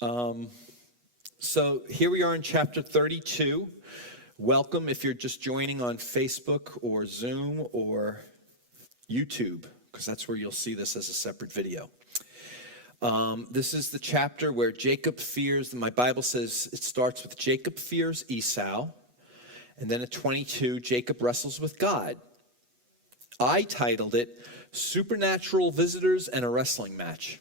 So here we are in chapter 32. Welcome if you're just joining on Facebook or Zoom or YouTube, because that's where you'll see this as a separate video. This is the chapter where Jacob fears, my Bible says it starts with Jacob fears Esau, and then at 22, Jacob wrestles with God. I titled it, Supernatural Visitors and a Wrestling Match.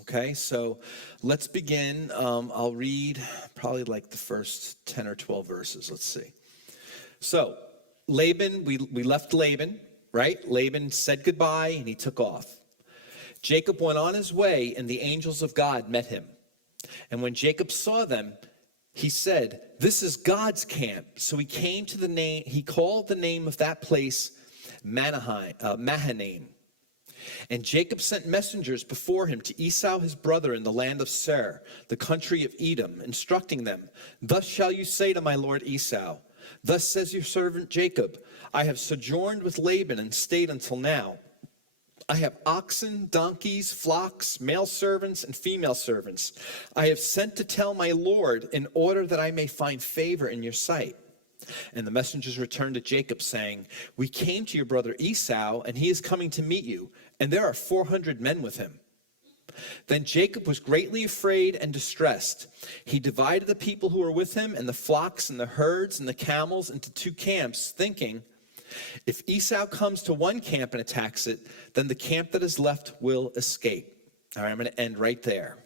Okay, so let's begin. I'll read probably like the first 10 or 12 verses. Let's see. So Laban, we left Laban, right? Laban said goodbye and he took off. Jacob went on his way and the angels of God met him. And when Jacob saw them, he said, "This is God's camp." So he came to he called the name of that place Mahanaim. And Jacob sent messengers before him to Esau his brother in the land of Seir, the country of Edom, instructing them, "Thus shall you say to my lord Esau, thus says your servant Jacob, I have sojourned with Laban and stayed until now. I have oxen, donkeys, flocks, male servants, and female servants. I have sent to tell my lord in order that I may find favor in your sight." And the messengers returned to Jacob, saying, "We came to your brother Esau, and he is coming to meet you, and there are 400 men with him." Then Jacob was greatly afraid and distressed. He divided the people who were with him, and the flocks, and the herds, and the camels into two camps, thinking, "If Esau comes to one camp and attacks it, then the camp that is left will escape." All right, I'm going to end right there,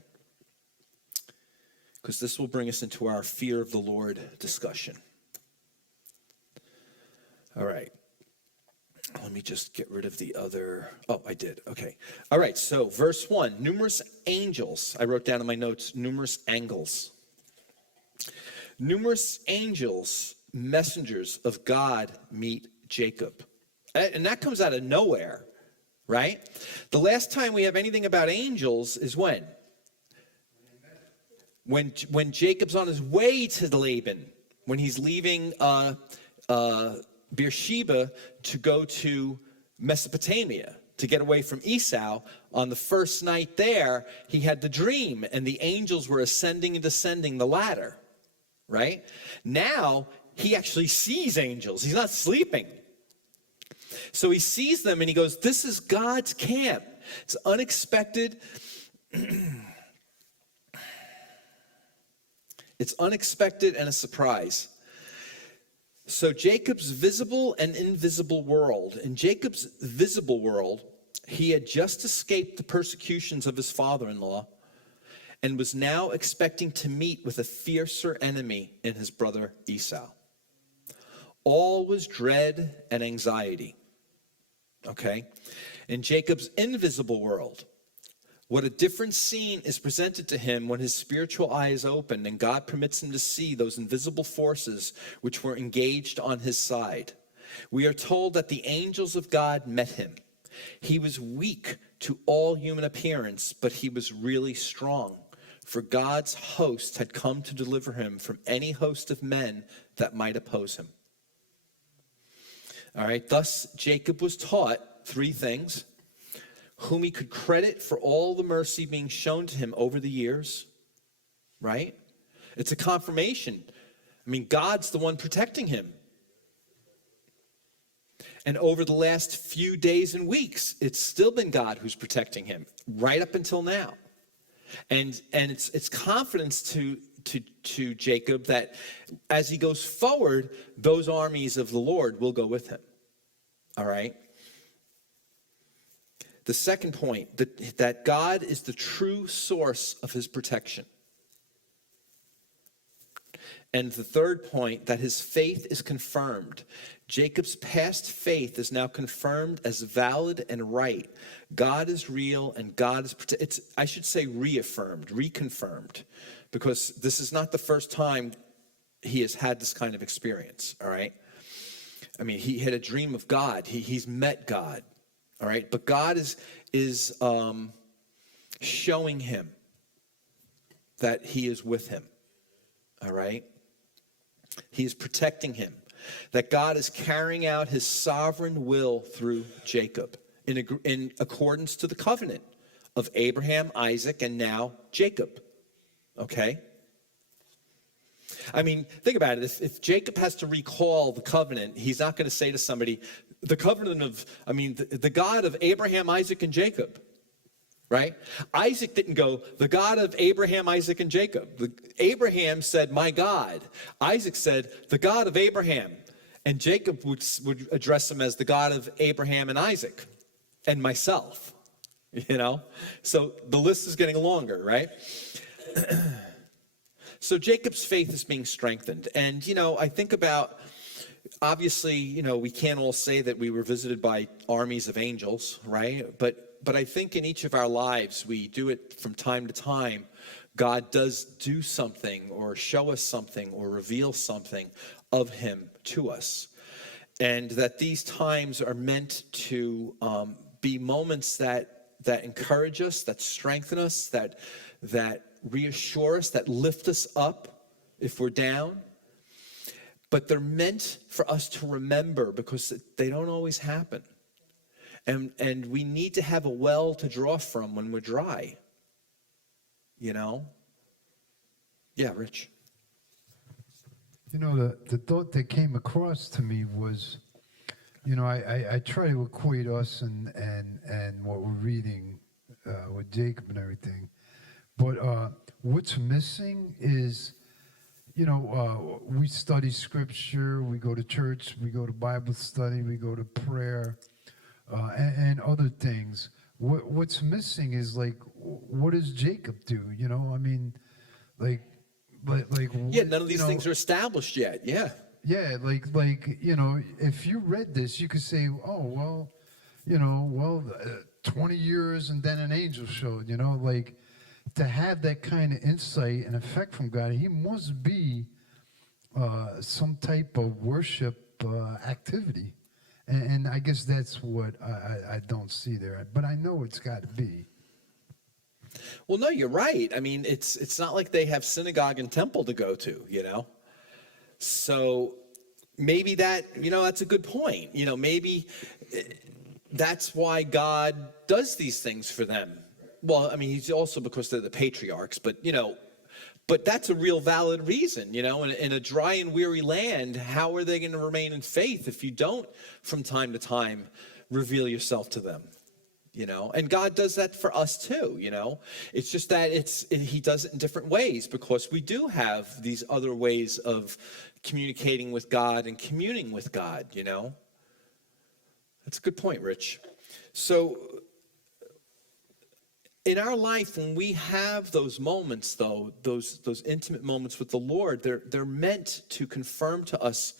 because this will bring us into our fear of the Lord discussion. All right. Let me just get rid of the other. Oh, I did. Okay. All right. So verse 1, numerous angels. I wrote down in my notes, numerous angles. Numerous angels, messengers of God, meet Jacob. And that comes out of nowhere, right? The last time we have anything about angels is when? When Jacob's on his way to Laban, when he's leaving Beersheba to go to Mesopotamia, to get away from Esau. On the first night there, he had the dream, and the angels were ascending and descending the ladder, right? Now, he actually sees angels. He's not sleeping. So he sees them, and he goes, "This is God's camp." It's unexpected. It's unexpected and a surprise. So Jacob's visible and invisible world. In Jacob's visible world, he had just escaped the persecutions of his father-in-law and was now expecting to meet with a fiercer enemy in his brother Esau. All was dread and anxiety. Okay? In Jacob's invisible world, what a different scene is presented to him when his spiritual eye is opened and God permits him to see those invisible forces which were engaged on his side. We are told that the angels of God met him. He was weak to all human appearance, but he was really strong, for God's host had come to deliver him from any host of men that might oppose him. All right, thus Jacob was taught three things: whom he could credit for all the mercy being shown to him over the years, right? It's a confirmation. I mean, God's the one protecting him. And over the last few days and weeks, it's still been God who's protecting him, right up until now. And it's confidence to Jacob that as he goes forward, those armies of the Lord will go with him. All right? The second point, that God is the true source of his protection. And the third point, that his faith is confirmed. Jacob's past faith is now confirmed as valid and right. God is real and God is, I should say reaffirmed, reconfirmed, because this is not the first time he has had this kind of experience, all right? I mean, he had a dream of God. He's met God. All right, but God is showing him that he is with him. All right, he is protecting him. That God is carrying out his sovereign will through Jacob in accordance to the covenant of Abraham, Isaac, and now Jacob. Okay? I mean, think about it. If Jacob has to recall the covenant, he's not going to say to somebody, the covenant of, the God of Abraham, Isaac, and Jacob. Right? Isaac didn't go, the God of Abraham, Isaac, and Jacob. Abraham said, my God. Isaac said, the God of Abraham. And Jacob would address him as the God of Abraham and Isaac and myself. You know? So the list is getting longer, right? So Jacob's faith is being strengthened. And, I think about, obviously, we can't all say that we were visited by armies of angels, right? But I think in each of our lives, we do it from time to time. God does do something or show us something or reveal something of him to us. And that these times are meant to be moments that encourage us, that strengthen us, that reassure us, that lift us up if we're down. But they're meant for us to remember because they don't always happen. And we need to have a well to draw from when we're dry. Yeah, Rich. The thought that came across to me was, I try to equate us and what we're reading with Jacob and everything. But what's missing is, we study scripture, we go to church, we go to Bible study, we go to prayer. And other things. What's missing is what does Jacob do? None of these things are established yet. Yeah. Yeah, if you read this, you could say, 20 years and then an angel showed. To have that kind of insight and effect from God, he must be some type of worship activity. And I guess that's what I don't see there. But I know it's got to be. Well, no, you're right. It's not like they have synagogue and temple to go to, So maybe that's a good point. Maybe that's why God does these things for them. Well, he's also because they're the patriarchs, but that's a real valid reason, in a dry and weary land. How are they going to remain in faith if you don't, from time to time, reveal yourself to them? And God does that for us too, It's just that he does it in different ways because we do have these other ways of communicating with God and communing with God, That's a good point, Rich. So in our life, when we have those moments, though, those intimate moments with the Lord, they're meant to confirm to us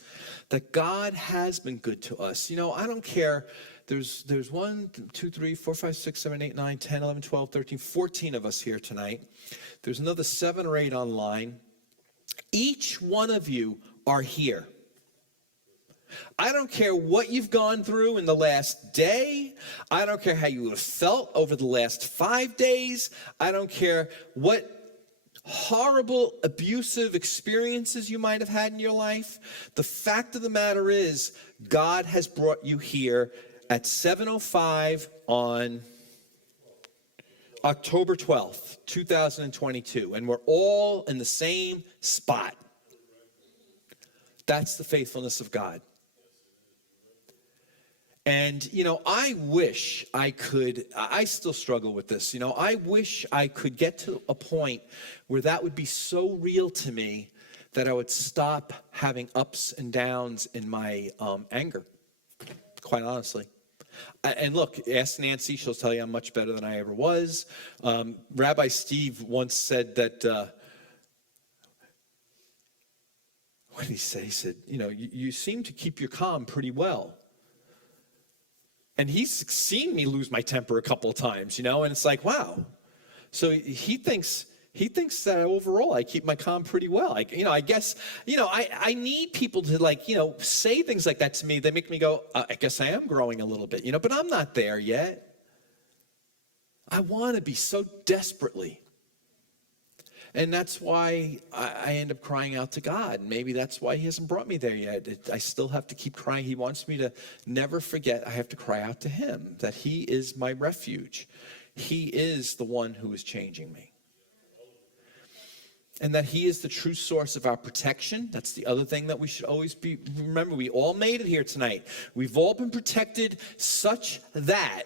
that God has been good to us. I don't care. There's 1, 2, 3, 4, 5, 6, 7, 8, 9, 10, 11, 12, 13, 14 of us here tonight. There's another 7 or 8 online. Each one of you are here. I don't care what you've gone through in the last day. I don't care how you have felt over the last 5 days. I don't care what horrible, abusive experiences you might have had in your life. The fact of the matter is, God has brought you here at 7:05 on October 12th, 2022, and we're all in the same spot. That's the faithfulness of God. And, I wish I still struggle with this, I wish I could get to a point where that would be so real to me that I would stop having ups and downs in my anger, quite honestly. And look, ask Nancy, she'll tell you I'm much better than I ever was. Rabbi Steve once said that, what did he say? He said, you seem to keep your calm pretty well. And he's seen me lose my temper a couple of times, and it's like, wow. So he thinks that overall I keep my calm pretty well. I guess, I need people to say things like that to me. They make me go, I guess I am growing a little bit, but I'm not there yet. I want to be so desperately. And that's why I end up crying out to God. Maybe that's why he hasn't brought me there yet. I still have to keep crying. He wants me to never forget I have to cry out to him, that he is my refuge. he is the one who is changing me. And that he is the true source of our protection. That's the other thing that we should always remember. We all made it here tonight. We've all been protected such that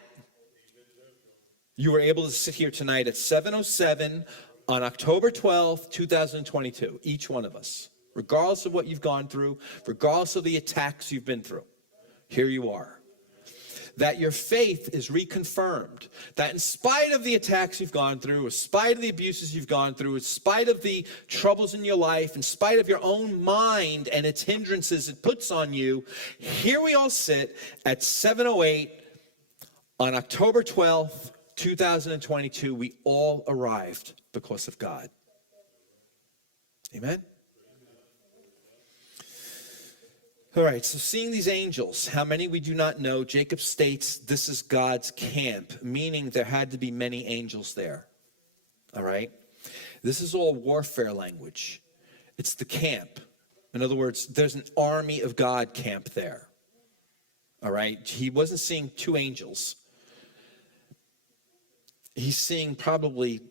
you were able to sit here tonight at 7:07 on October 12th, 2022. Each one of us. Regardless of what you've gone through, regardless of the attacks you've been through. Here you are. That your faith is reconfirmed. That in spite of the attacks you've gone through, in spite of the abuses you've gone through, in spite of the troubles in your life, in spite of your own mind and its hindrances it puts on you, here we all sit at 7:08 on October 12th, 2022. We all arrived because of God. Amen? All right, so seeing these angels, how many we do not know. Jacob states this is God's camp, meaning there had to be many angels there. All right? This is all warfare language. It's the camp. In other words, there's an army of God camp there. All right? He wasn't seeing two angels. He's seeing probably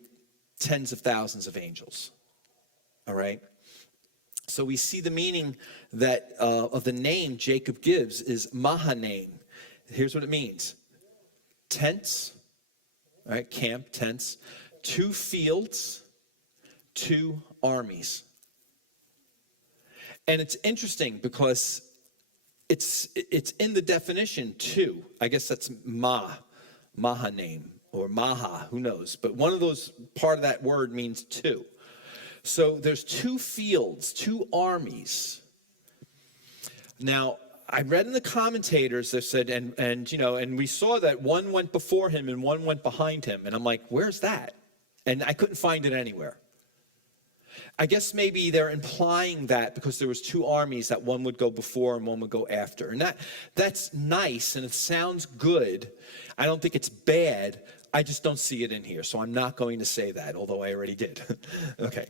tens of thousands of angels. All right? So we see the meaning that of the name Jacob gives is Mahanaim. Here's what it means. Tents, right? Camp, tents. 2 fields, 2 armies. And it's interesting because it's in the definition too. I guess that's Mahanaim or Maha, who knows. But one of those, part of that word means 2. So there's 2 fields, 2 armies. Now, I read in the commentators, they said, and we saw that one went before him and one went behind him. And I'm like, where's that? And I couldn't find it anywhere. I guess maybe they're implying that because there was 2 armies, that one would go before and one would go after. And that's nice and it sounds good. I don't think it's bad. I just don't see it in here. So I'm not going to say that, although I already did. Okay.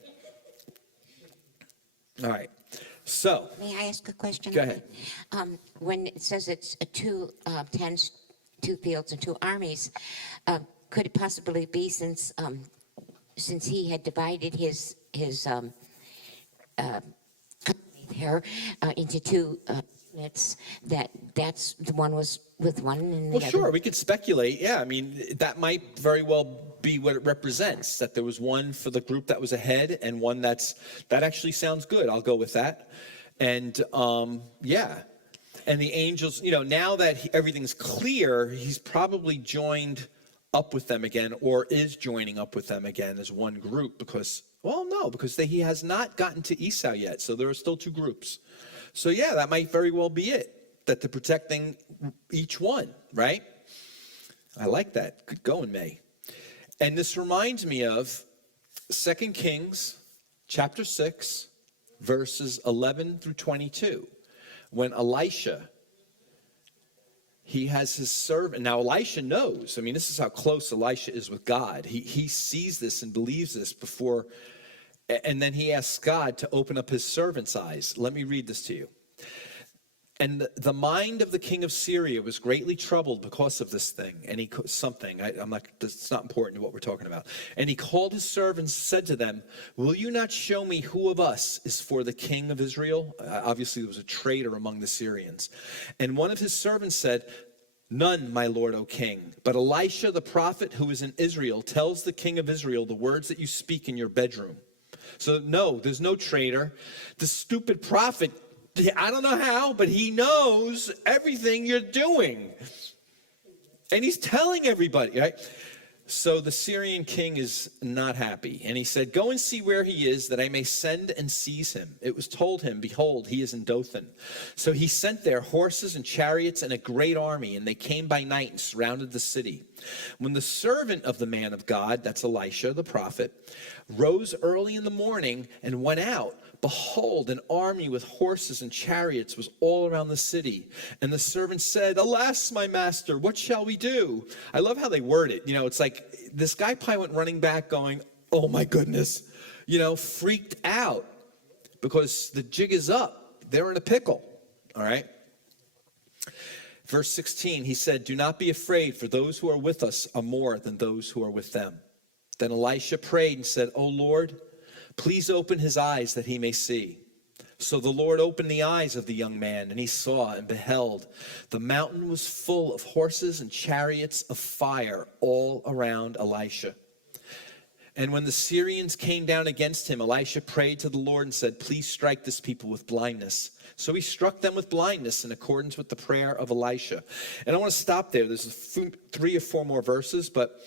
All right. So. May I ask a question? Go ahead. When it says it's 2 tents, 2 fields, and 2 armies, could it possibly be since he had divided his company there into 2 units, that's the one was with one and the Well, other? sure, we could speculate. Yeah, I mean, that might very well be what it represents, that there was one for the group that was ahead and one that actually sounds good. I'll go with that. And yeah, and the angels, now that everything's clear, he's probably joined up with them again, or is joining up with them again as one group because he has not gotten to Esau yet. So there are still 2 groups. So yeah, that might very well be it, that they're protecting each one, right? I like that. Good going, May. And this reminds me of 2 Kings chapter 6, verses 11 through 22, when Elisha, he has his servant. Now, Elisha knows. I mean, this is how close Elisha is with God. He sees this and believes this before, and then he asks God to open up his servant's eyes. Let me read this to you. And the mind of the king of Syria was greatly troubled because of this thing. And it's not important to what we're talking about. And he called his servants, said to them, will you not show me who of us is for the king of Israel? Obviously, there was a traitor among the Syrians. And one of his servants said, none, my lord, O king. But Elisha, the prophet who is in Israel, tells the king of Israel the words that you speak in your bedroom. So no, there's no traitor. The stupid prophet, I don't know how, but he knows everything you're doing. And he's telling everybody, right? So the Syrian king is not happy. And he said, go and see where he is, that I may send and seize him. It was told him, behold, he is in Dothan. So he sent there horses and chariots and a great army, and they came by night and surrounded the city. When the servant of the man of God, that's Elisha the prophet, rose early in the morning and went out, behold, an army with horses and chariots was all around the city. And the servant said, alas, my master, what shall we do? I love how they word it. It's like this guy probably went running back going, oh my goodness, freaked out because the jig is up. They're in a pickle, all right? Verse 16, he said, "Do not be afraid, for those who are with us are more than those who are with them." Then Elisha prayed and said, "O Lord, please open his eyes that he may see." So the Lord opened the eyes of the young man, and he saw and beheld. The mountain was full of horses and chariots of fire all around Elisha. And when the Syrians came down against him, Elisha prayed to the Lord and said, "Please strike this people with blindness." So he struck them with blindness in accordance with the prayer of Elisha. And I want to stop there. There's 3 or 4 more verses, but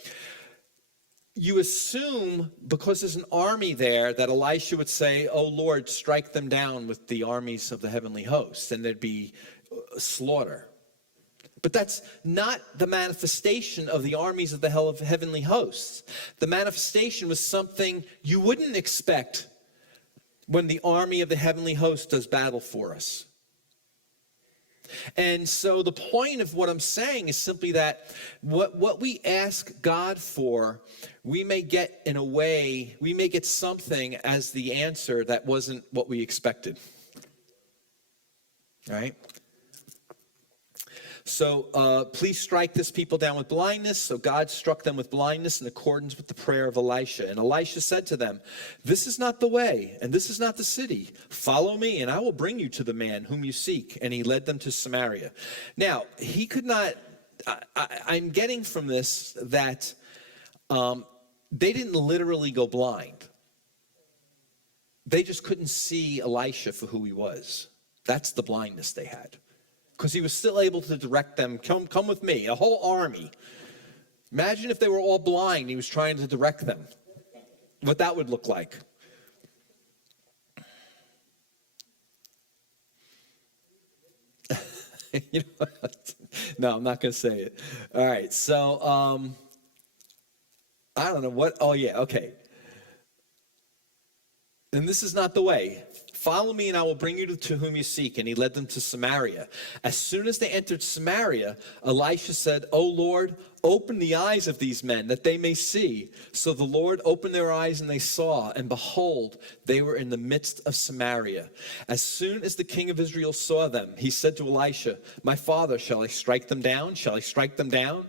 you assume because there's an army there that Elisha would say, "Oh Lord, strike them down with the armies of the heavenly hosts," and there'd be slaughter. But that's not the manifestation of the armies of the heavenly hosts. The manifestation was something you wouldn't expect when the army of the heavenly host does battle for us. And so the point of what I'm saying is simply that what we ask God for, we may get in a way, we may get something as the answer that wasn't what we expected. All right? So please strike this people down with blindness. So God struck them with blindness in accordance with the prayer of Elisha. And Elisha said to them, "This is not the way, and this is not the city. Follow me, and I will bring you to the man whom you seek." And he led them to Samaria. Now, he could not, I'm getting from this that they didn't literally go blind. They just couldn't see Elisha for who he was. That's the blindness they had. Because he was still able to direct them, come with me, a whole army. Imagine if they were all blind, he was trying to direct them. What that would look like. You know what? No, I'm not going to say it. All right, so I don't know what, oh yeah, okay. And this is not the way. Follow me and I will bring you to whom you seek. And he led them to Samaria. As soon as they entered Samaria, Elisha said, "O Lord, open the eyes of these men that they may see." So the Lord opened their eyes and they saw, and behold, they were in the midst of Samaria. As soon as the king of Israel saw them, he said to Elisha, "My father, shall I strike them down? Shall I strike them down?"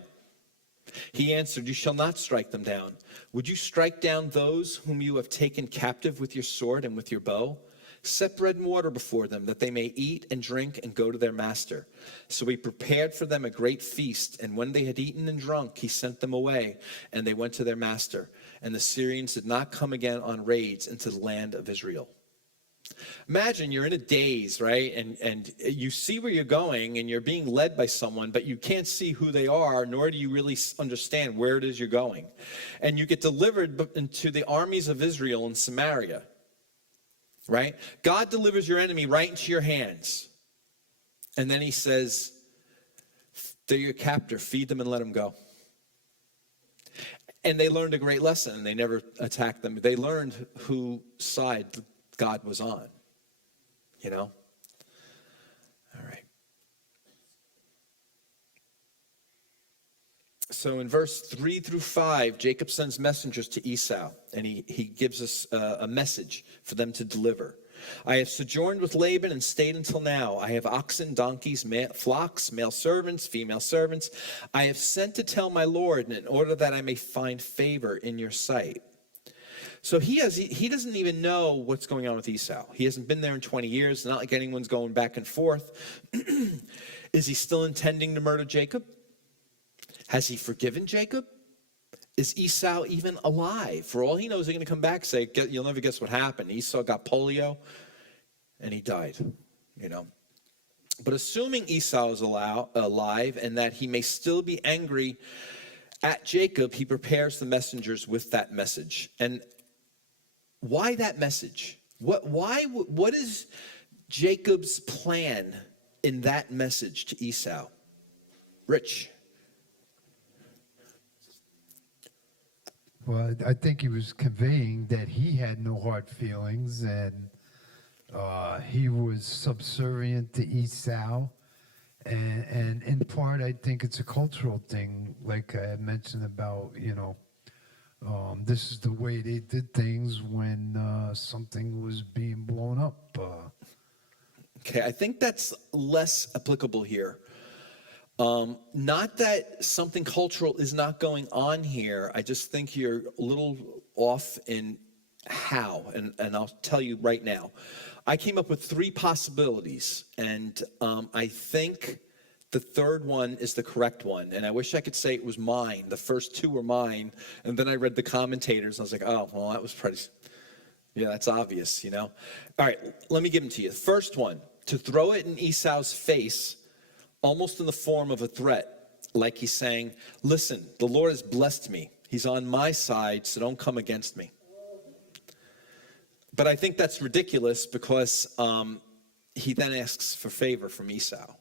He answered, "You shall not strike them down. Would you strike down those whom you have taken captive with your sword and with your bow? Set bread and water before them, that they may eat and drink and go to their master." So he prepared for them a great feast, and when they had eaten and drunk, he sent them away, and they went to their master. And the Syrians did not come again on raids into the land of Israel. Imagine you're in a daze, right? And you see where you're going, and you're being led by someone, but you can't see who they are, nor do you really understand where it is you're going. And you get delivered into the armies of Israel in Samaria. Right? God delivers your enemy right into your hands. And then he says, "They're your captor. Feed them and let them go." And they learned a great lesson, and they never attacked them. They learned whose side God was on. You know? All right. So in verse 3 through 5, Jacob sends messengers to Esau, and he gives us a message for them to deliver. "I have sojourned with Laban and stayed until now. I have oxen, donkeys, flocks, male servants, female servants. I have sent to tell my Lord in order that I may find favor in your sight." So he doesn't even know what's going on with Esau. He hasn't been there in 20 years. It's not like anyone's going back and forth. Is he still intending to murder Jacob? Has he forgiven Jacob? Is Esau even alive? For all he knows, they're going to come back and say, "You'll never guess what happened. Esau got polio and he died." You know. But assuming Esau is alive and that he may still be angry at Jacob, he prepares the messengers with that message. And why that message? What is Jacob's plan in that message to Esau? Rich. Well, I think he was conveying that he had no hard feelings, and he was subservient to Esau. And in part, I think it's a cultural thing, like I had mentioned about, this is the way they did things when something was being blown up. Okay, I think that's less applicable here. Not that something cultural is not going on here. I just think you're a little off in how, and I'll tell you right now. I came up with 3 possibilities, and I think the third one is the correct one, and I wish I could say it was mine. The first 2 were mine, and then I read the commentators, and I was like, oh, well, that was pretty, yeah, that's obvious, you know? All right, let me give them to you. First one, to throw it in Esau's face, almost in the form of a threat, like he's saying, listen, the Lord has blessed me. He's on my side, so don't come against me. But I think that's ridiculous because he then asks for favor from Esau.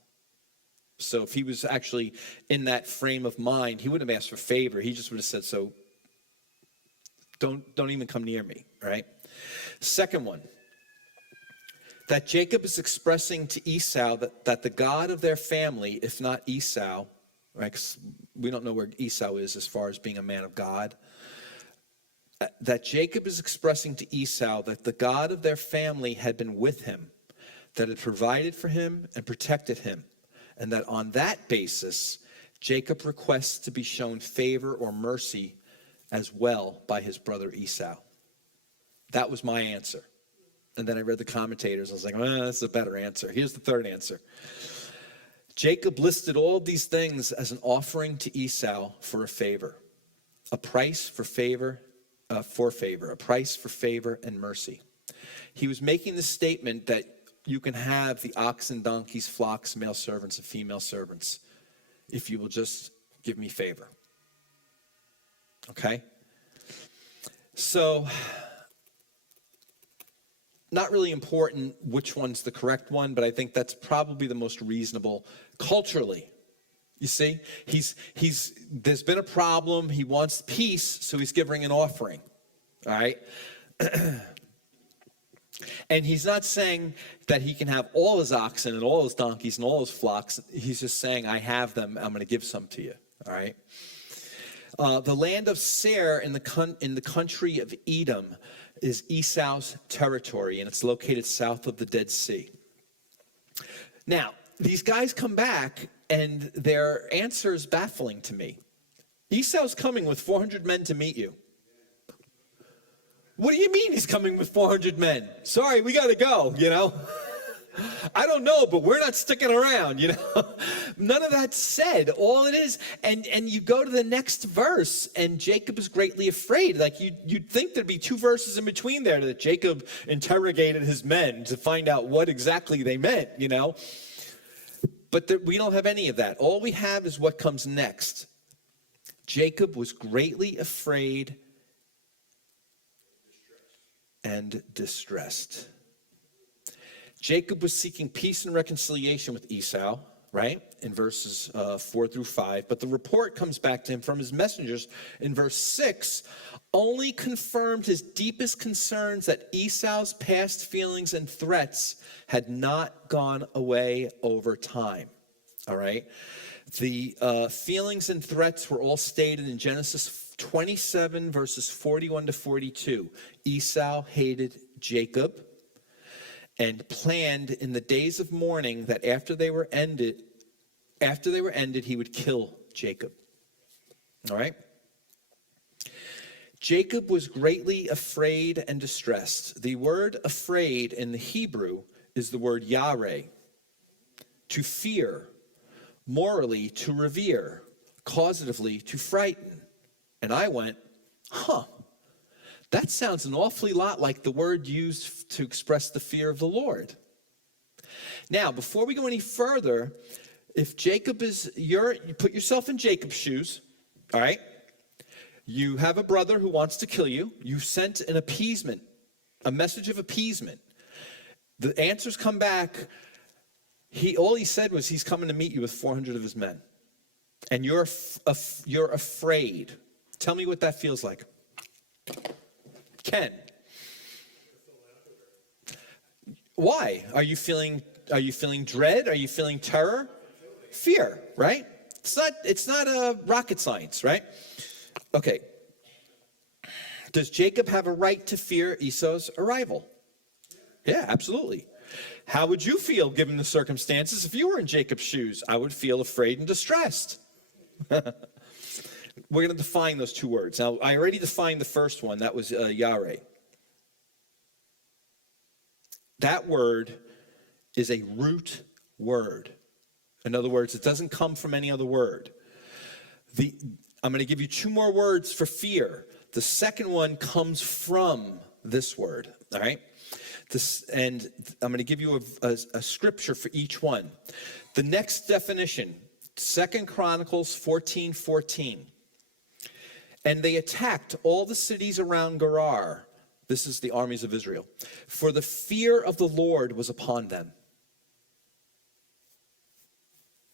So if he was actually in that frame of mind, he wouldn't have asked for favor. He just would have said, so don't even come near me, right? Second one, that Jacob is expressing to Esau that the God of their family, if not Esau, right? 'Cause we don't know where Esau is as far as being a man of God. That Jacob is expressing to Esau that the God of their family had been with him, that had provided for him and protected him, and that on that basis, Jacob requests to be shown favor or mercy as well by his brother Esau. That was my answer. And then I read the commentators. I was like, well, that's a better answer. Here's the third answer. Jacob listed all of these things as an offering to Esau for a favor, a price for favor, a price for favor and mercy. He was making the statement that you can have the oxen, donkeys, flocks, male servants, and female servants if you will just give me favor. Okay? So, not really important which one's the correct one, but I think that's probably the most reasonable culturally. You see, there's been a problem. He wants peace, so he's giving an offering. All right? And he's not saying that he can have all his oxen and all his donkeys and all his flocks. He's just saying, I have them. I'm going to give some to you. All right? The land of Seir in the country of Edom is Esau's territory, and it's located south of the Dead Sea. Now, these guys come back, and their answer is baffling to me. Esau's coming with 400 men to meet you. What do you mean he's coming with 400 men? Sorry, we got to go, you know. I don't know, but we're not sticking around, you know. None of that's said. All it is, and you go to the next verse, and Jacob is greatly afraid. Like you'd think there'd be 2 verses in between there that Jacob interrogated his men to find out what exactly they meant, you know. But we don't have any of that. All we have is what comes next. Jacob was greatly afraid and distressed. Jacob was seeking peace and reconciliation with Esau, right, in verses 4 through 5. But the report comes back to him from his messengers in verse 6, only confirmed his deepest concerns that Esau's past feelings and threats had not gone away over time. All right? The feelings and threats were all stated in Genesis 27, verses 41 to 42. Esau hated Jacob and planned in the days of mourning that after they were ended, he would kill Jacob. All right? Jacob was greatly afraid and distressed. The word afraid in the Hebrew is the word yareh, to fear, morally to revere, causatively to frighten. And I went, that sounds an awfully lot like the word used to express the fear of the Lord. Now, before we go any further, if Jacob you put yourself in Jacob's shoes, all right? You have a brother who wants to kill you. You sent an appeasement, a message of appeasement. The answers come back. All he said was he's coming to meet you with 400 of his men. And you're afraid. Tell me what that feels like. Ken. Why? Are you feeling dread? Are you feeling terror? Fear, right? It's not rocket science, right? Okay. Does Jacob have a right to fear Esau's arrival? Yeah, absolutely. How would you feel given the circumstances if you were in Jacob's shoes? I would feel afraid and distressed. We're going to define those two words. Now, I already defined the first one. That was yare. That word is a root word. In other words, it doesn't come from any other word. I'm going to give you two more words for fear. The second one comes from this word, all right? And I'm going to give you a scripture for each one. The next definition, 2 Chronicles 14:14. And they attacked all the cities around Gerar. This is the armies of Israel. For the fear of the Lord was upon them.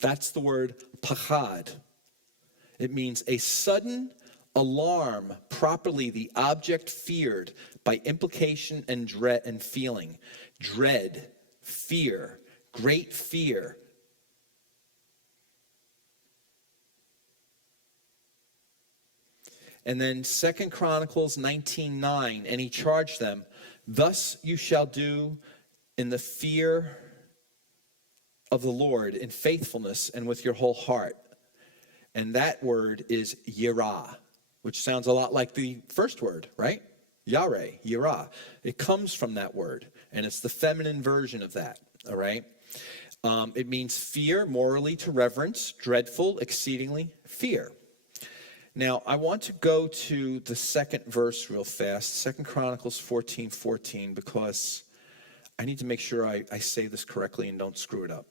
That's the word pachad. It means a sudden alarm, properly the object feared by implication and dread and feeling. Dread, fear, great fear. And then 2 Chronicles 19:9, and he charged them, thus you shall do in the fear of the Lord, in faithfulness and with your whole heart. And that word is yirah, which sounds a lot like the first word, right? Yare, yirah. It comes from that word, and it's the feminine version of that, all right? It means fear, morally to reverence, dreadful, exceedingly, fear. Now, I want to go to the second verse real fast, 2 Chronicles 14:14, because I need to make sure I say this correctly and don't screw it up.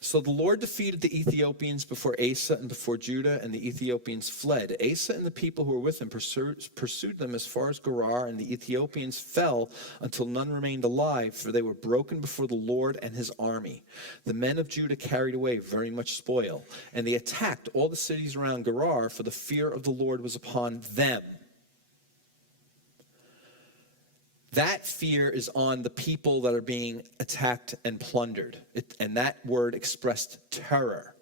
So the Lord defeated the Ethiopians before Asa and before Judah, and the Ethiopians fled. Asa and the people who were with him pursued them as far as Gerar, and the Ethiopians fell until none remained alive, for they were broken before the Lord and his army. The men of Judah carried away very much spoil, and they attacked all the cities around Gerar, for the fear of the Lord was upon them. That fear is on the people that are being attacked and plundered. And that word expressed terror.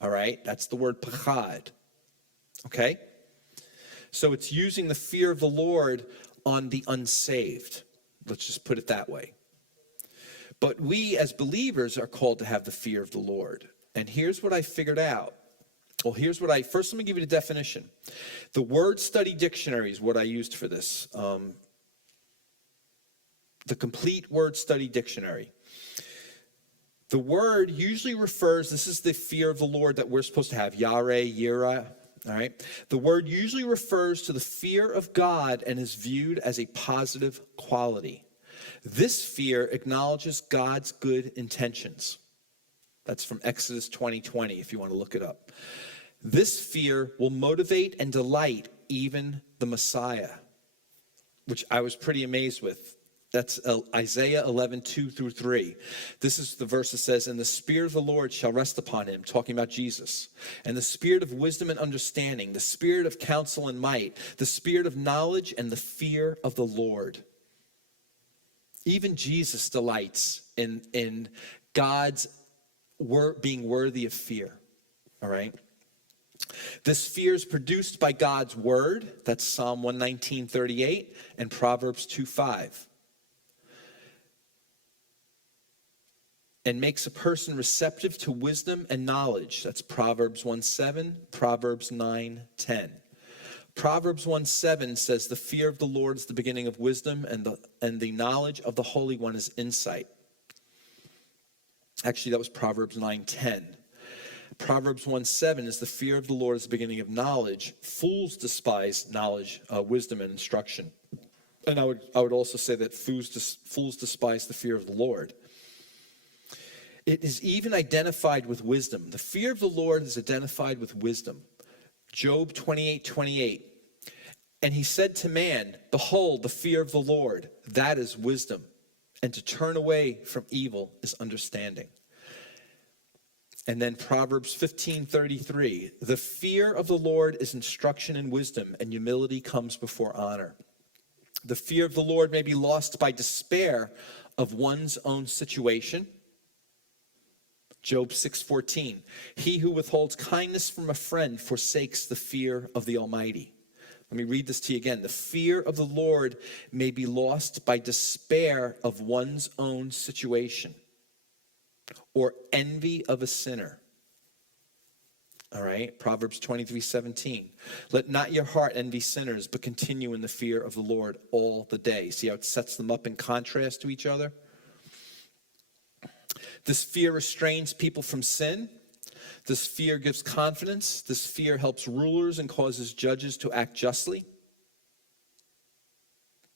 All right? That's the word pachad. Okay? So it's using the fear of the Lord on the unsaved. Let's just put it that way. But we as believers are called to have the fear of the Lord. And here's what I figured out. Well, first let me give you the definition. The word study dictionary is what I used for this. The complete word study dictionary. The word usually refers, this is the fear of the Lord that we're supposed to have, yare, yira, all right? The word usually refers to the fear of God and is viewed as a positive quality. This fear acknowledges God's good intentions. That's from Exodus 20:20, if you want to look it up. This fear will motivate and delight even the Messiah, which I was pretty amazed with. That's Isaiah 11:2-3. This is the verse that says, and the Spirit of the Lord shall rest upon him, talking about Jesus. And the Spirit of wisdom and understanding, the Spirit of counsel and might, the Spirit of knowledge and the fear of the Lord. Even Jesus delights in God's being worthy of fear, all right? This fear is produced by God's word. That's Psalm 119:38 and Proverbs 2:5. And makes a person receptive to wisdom and knowledge. That's Proverbs 1:7, Proverbs 9:10. Proverbs 1:7 says, the fear of the Lord is the beginning of wisdom, and the knowledge of the Holy One is insight. Actually, that was Proverbs 9:10. Proverbs 1:7 is the fear of the Lord is the beginning of knowledge. Fools despise knowledge, wisdom, and instruction. And I would also say that fools despise the fear of the Lord. It is even identified with wisdom. The fear of the Lord is identified with wisdom. Job 28:28. And he said to man, behold, the fear of the Lord, that is wisdom. And to turn away from evil is understanding. And then Proverbs 15:33. The fear of the Lord is instruction and wisdom, and humility comes before honor. The fear of the Lord may be lost by despair of one's own situation. Job 6:14, he who withholds kindness from a friend forsakes the fear of the Almighty. Let me read this to you again. The fear of the Lord may be lost by despair of one's own situation or envy of a sinner. All right, Proverbs 23:17. Let not your heart envy sinners, but continue in the fear of the Lord all the day. See how it sets them up in contrast to each other? This fear restrains people from sin. This fear gives confidence. This fear helps rulers and causes judges to act justly.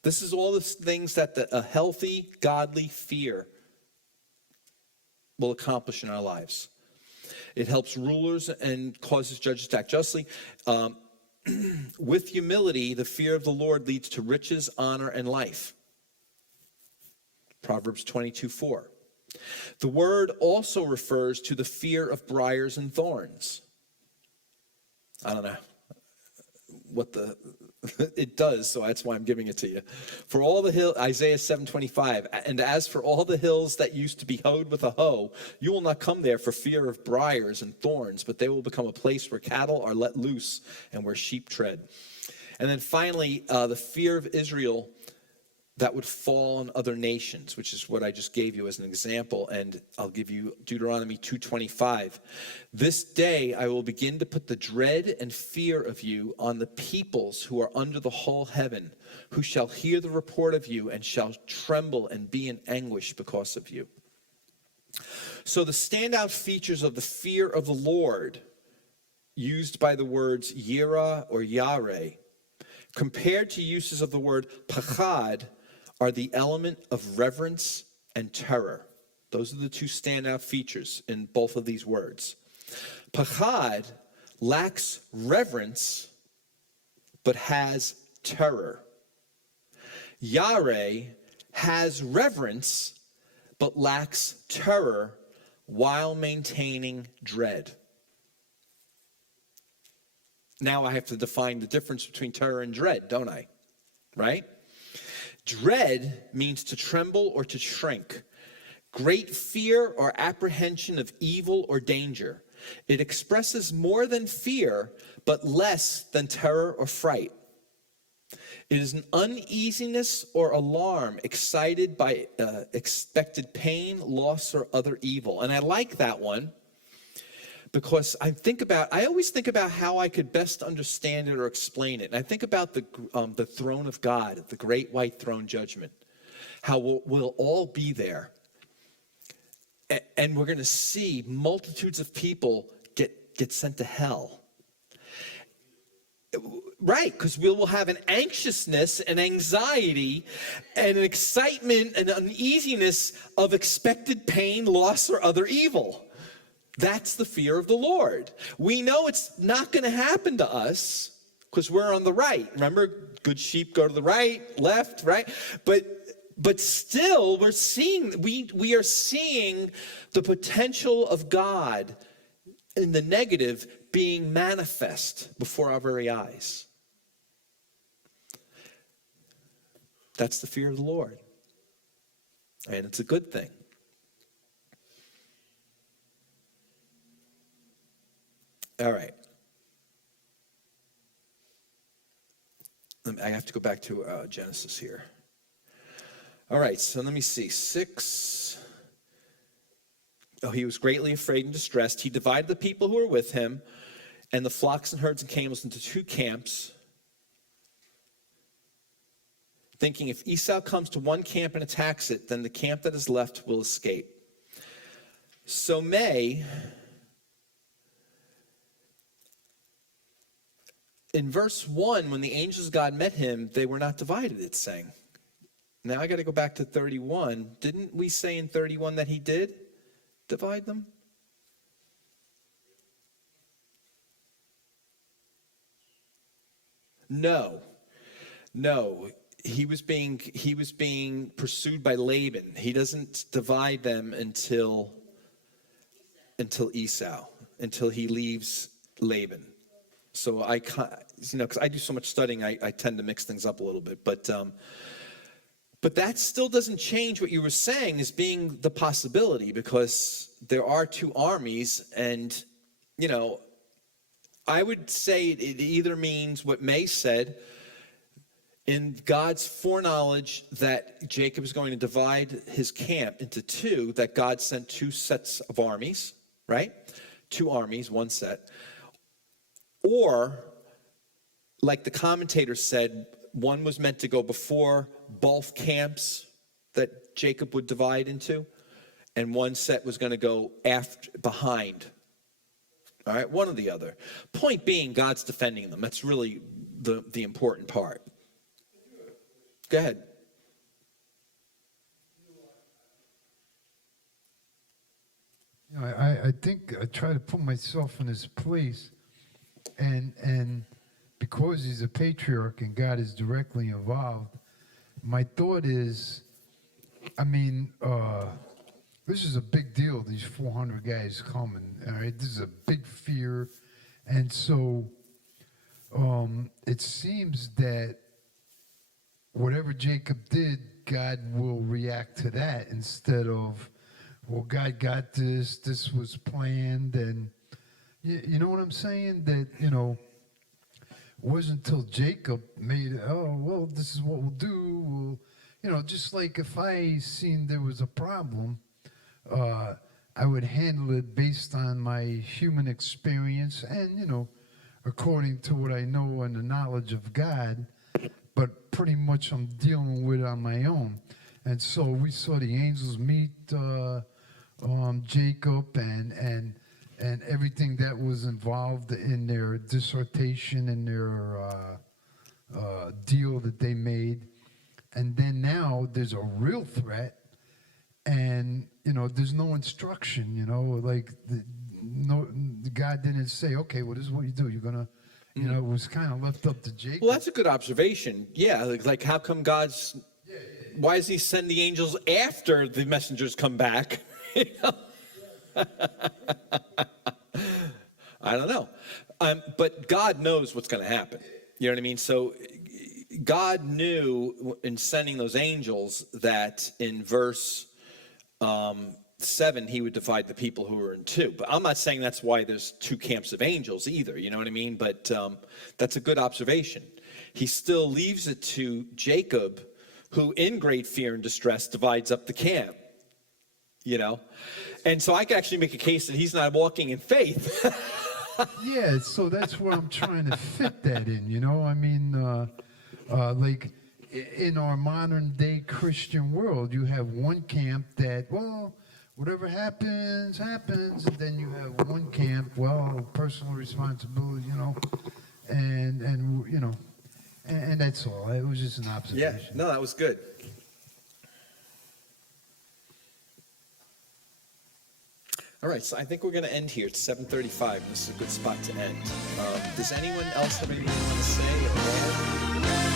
This is all the things that a healthy, godly fear will accomplish in our lives. It helps rulers and causes judges to act justly. With humility, the fear of the Lord leads to riches, honor, and life. Proverbs 22:4. The word also refers to the fear of briars and thorns. I don't know what it does, so that's why I'm giving it to you. For all the hill, Isaiah 7:25, and as for all the hills that used to be hoed with a hoe, you will not come there for fear of briars and thorns, but they will become a place where cattle are let loose and where sheep tread. And then finally, the fear of Israel that would fall on other nations, which is what I just gave you as an example. And I'll give you Deuteronomy 2:25. This day I will begin to put the dread and fear of you on the peoples who are under the whole heaven, who shall hear the report of you and shall tremble and be in anguish because of you. So the standout features of the fear of the Lord, used by the words yira or yare, compared to uses of the word pachad, are the element of reverence and terror. Those are the two standout features in both of these words. Pachad lacks reverence, but has terror. Yare has reverence, but lacks terror while maintaining dread. Now I have to define the difference between terror and dread, don't I? Right? Dread means to tremble or to shrink. Great fear or apprehension of evil or danger. It expresses more than fear, but less than terror or fright. It is an uneasiness or alarm excited by expected pain, loss, or other evil. And I like that one because I always think about how I could best understand it or explain it. And I think about the throne of God, the great white throne judgment, how we'll all be there. And we're going to see multitudes of people get sent to hell. Right, because we will have an anxiousness and anxiety and an excitement and uneasiness of expected pain, loss, or other evil. That's the fear of the Lord. We know it's not going to happen to us because we're on the right. Remember, good sheep go to the right, left, right? But still, we are seeing the potential of God in the negative being manifest before our very eyes. That's the fear of the Lord. And it's a good thing. All right. I have to go back to Genesis here. All right, so let me see. 6. Oh, he was greatly afraid and distressed. He divided the people who were with him and the flocks and herds and camels into 2 camps, thinking if Esau comes to one camp and attacks it, then the camp that is left will escape. So in verse 1, when the angels of God met him, they were not divided, it's saying. Now I got to go back to 31. Didn't we say in 31 that he did divide them? No. He was being pursued by Laban. He doesn't divide them until Esau, until he leaves Laban. So because I do so much studying, I tend to mix things up a little bit. But that still doesn't change what you were saying as being the possibility, because there are 2 armies, and I would say it either means what May said, in God's foreknowledge that Jacob is going to divide his camp into two, that God sent two sets of armies, right? Two armies, one set. Or, like the commentator said, one was meant to go before both camps that Jacob would divide into, and one set was going to go behind. All right, one or the other. Point being, God's defending them. That's really the important part. Go ahead. You know, I think I try to put myself in his place, and because he's a patriarch and God is directly involved, my thought is, I mean, this is a big deal. These 400 guys coming. All right, this is a big fear, and so it seems that whatever Jacob did, God will react to that instead of, well, God got this. This was planned, and you know what I'm saying? That it wasn't until Jacob made, oh well, this is what we'll do. We'll, just like if I seen there was a problem, I would handle it based on my human experience and according to what I know and the knowledge of God. But pretty much I'm dealing with it on my own. And so we saw the angels meet Jacob and everything that was involved in their dissertation and their deal that they made. And then now there's a real threat, and there's no instruction. Like God didn't say, okay, well, this is what you do. You're gonna. It was kind of left up to Jacob. Well, that's a good observation. Yeah, like how come why does he send the angels after the messengers come back? I don't know. But God knows what's going to happen. You know what I mean? So God knew in sending those angels that in verse 7, he would divide the people who were in two. But I'm not saying that's why there's two camps of angels either, you know what I mean? But that's a good observation. He still leaves it to Jacob, who in great fear and distress divides up the camp, And so I can actually make a case that he's not walking in faith. Yeah, so that's where I'm trying to fit that in, I mean, like in our modern day Christian world, you have one camp that, well, whatever happens, happens. And then you have one camp, well, personal responsibility, and that's all. It was just an observation. Yeah, no, that was good. All right, so I think we're going to end here. It's 7:35. This is a good spot to end. Does anyone else have anything they want to say or add?